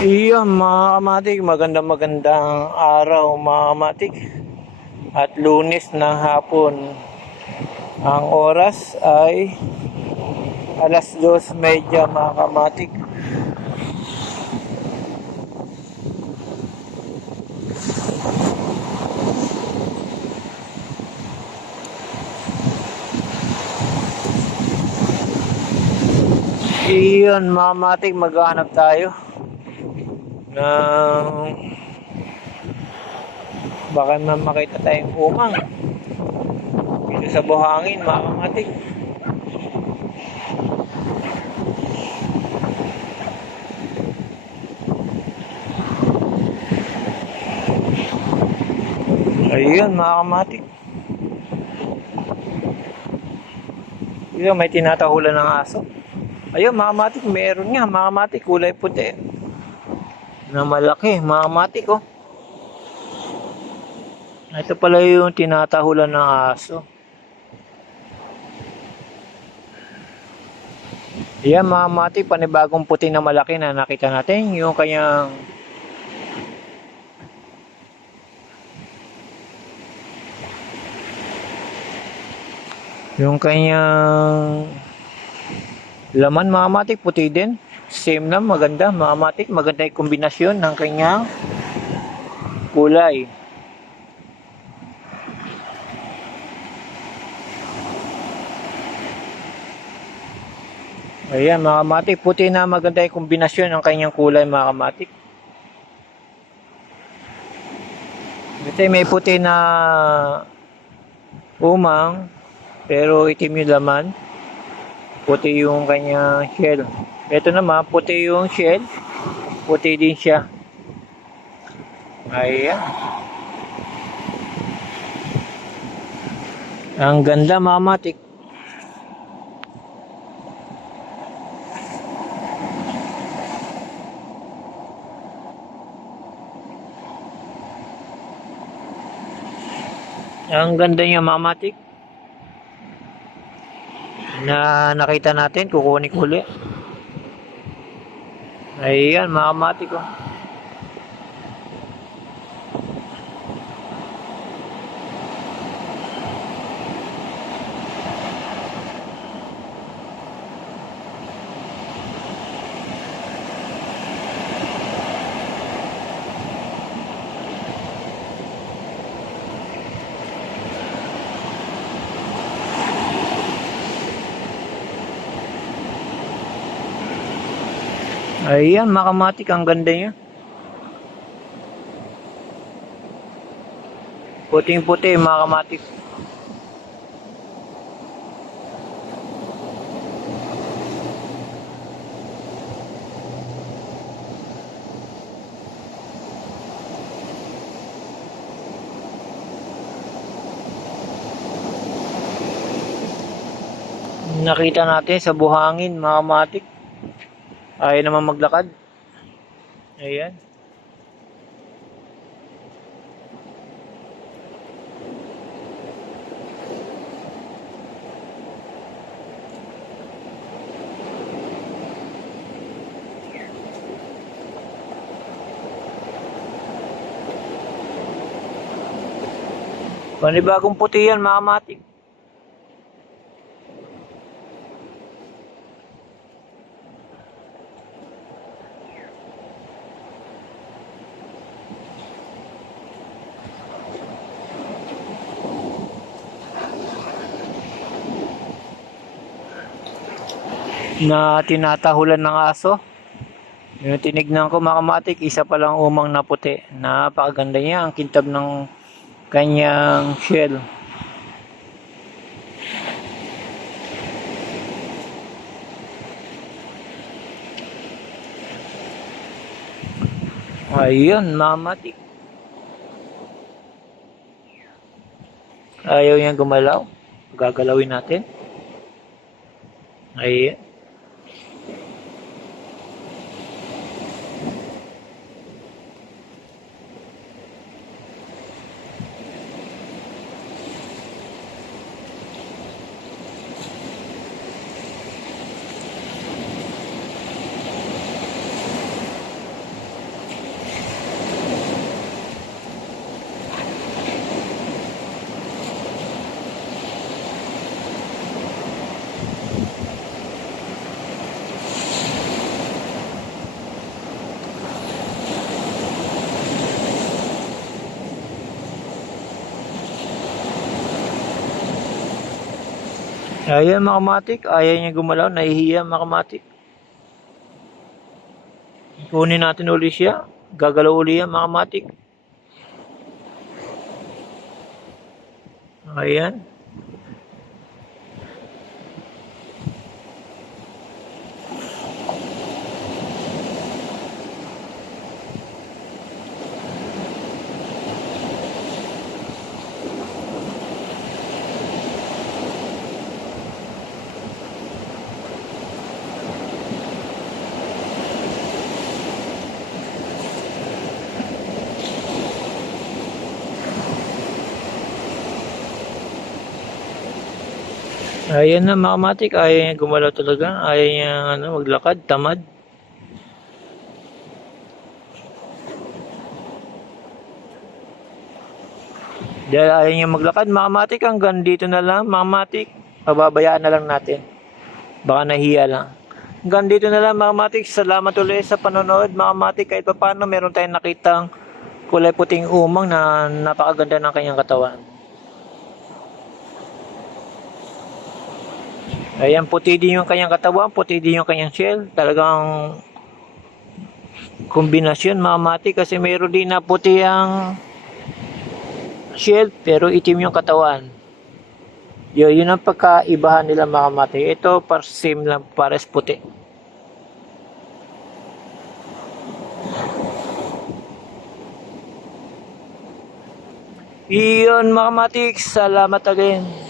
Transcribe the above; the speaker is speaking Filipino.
Iyon mga kamatik, magandang magandang araw mga kamatik. At lunes ng hapon. Ang oras ay alas dos medya mga kamatik. Iyon mga kamatik, maghanap tayo ng baka na makita tayong umang. Dito sa buhangin mga kamatik ayun mga kamatik yun may tinatahulan ng aso. Ayun mga kamatik meron nga mga kamatik kulay puti na malaki, mga matik oh. Ito pala yung tinatahulan ng aso. Yan mga matik, panibagong puti na malaki na nakita natin. Yung kanyang yung kanyang laman mga matik, puti din. Same na, maganda, mamatik, maganda yung kombinasyon ng kanyang kulay. Ayan, mga kamatik, puti na maganda yung kombinasyon ng kanyang kulay, mga kamatik. Ito may puti na umang, pero itim yung laman. Puti yung kanyang shell. Ito naman, puti yung shell. Puti din siya. Ayan. Ang ganda, mamatik. Ang ganda niya, mamatik. Na nakita natin, kukunik uli. Ayan, mga kamati ko. Ayan, makamatik ang ganda niya. Puting-puti, makamatik. Nakita natin sa buhangin, makamatik. Ayaw naman maglakad. Ayan. Panibagong puti yan, mga matik. Na tinatahulan ng aso. Yung tinignan ko makamatik, isa pa lang umang na puti. Napakaganda niya, ang kintab ng kanyang shell. Ayun, mamatik. Ayaw niyang gumalaw. Gagalawin natin. Ayun. Ayan mga kamatik, ayaw niya gumalaw, nahihiya mga kamatik. Kunin natin uli siya, gagalaw uli yan mga kamatik. Ayan. Ayan na mga kamatik, ayaw niya gumalaw talaga. Ayaw niya ano, maglakad, tamad. Dahil ayaw niya maglakad, mga hanggang dito na lang, mga. Pababayaan na lang natin. Baka nahiya lang. Hanggang dito na lang, mga. Salamat ulit sa panonood, mga kamatik. Kahit pa paano, meron tayong nakitang kulay puting umang na napakaganda ng kanyang katawan. Ayan, puti din yung kanyang katawan, puti din yung kanyang shell. Talagang kombinasyon, mamati, kasi mayroon din na puti ang shell, pero itim yung katawan. Yun, yun ang pagkaibahan nila mga. Ito, par same lang, pares puti. Iyon mga salamat again.